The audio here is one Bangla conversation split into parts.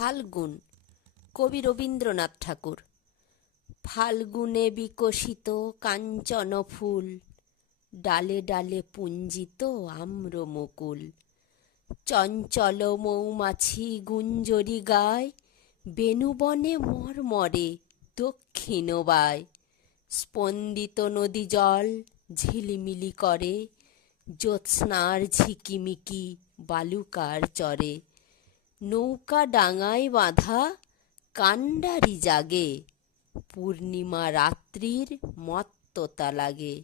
ফাল্গুন, কবি রবীন্দ্রনাথ ঠাকুর। ফাল্গুনে বিকশিত কাঞ্চন ফুল, ডালে ডালে পুঞ্জিত আম্র মুকুল। চঞ্চল মৌমাছি গুঞ্জরি গায়, বেণুবনে মর্মরে দক্ষিণ বায়। স্পন্দিত নদী জল ঝিলিমিলি করে, জ্যোৎস্নার ঝিকিমিকি বালুকার চরে। নৌকা ডাঙায় বাঁধা কান্ডারি জাগে, পূর্ণিমা রাত্রির মত্ততা লাগে।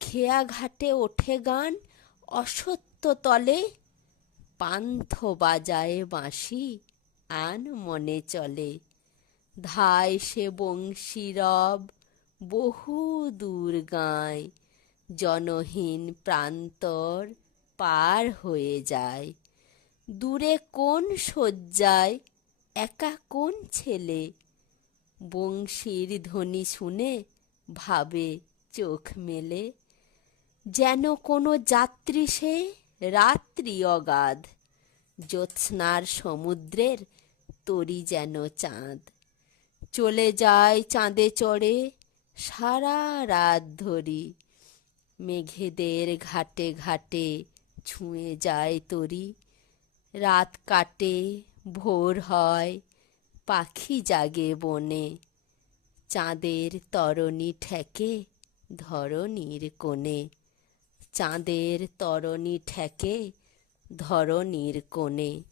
খেয়া ঘাটে ওঠে গান অসত্য তলে, পান্থ বাজায়ে বাঁশি আন মনে চলে। ধায় সে বংশী রব বহু দূর গায়, জনহীন প্রান্তর পার হয়ে যায়। দূরে কোন শয্যায় একা কোন ছেলে, বংশীর ধ্বনি শুনে ভাবে চোখ মেলে। যেন কোনো যাত্রী সে রাত্রি অগাধ, জ্যোৎস্নার সমুদ্রের তরি যেন চাঁদ। চলে যায় চাঁদে চড়ে সারা রাত ধরি, মেঘেদের ঘাটে ঘাটে ছুঁয়ে যায় তরি। রাত কাটে ভোর হয়, পাখি জাগে বনে, চাঁদের তরণী ঠেকে ধরণীর কোণে। চাঁদের তরণী ঠেকে ধরণীর কোণে।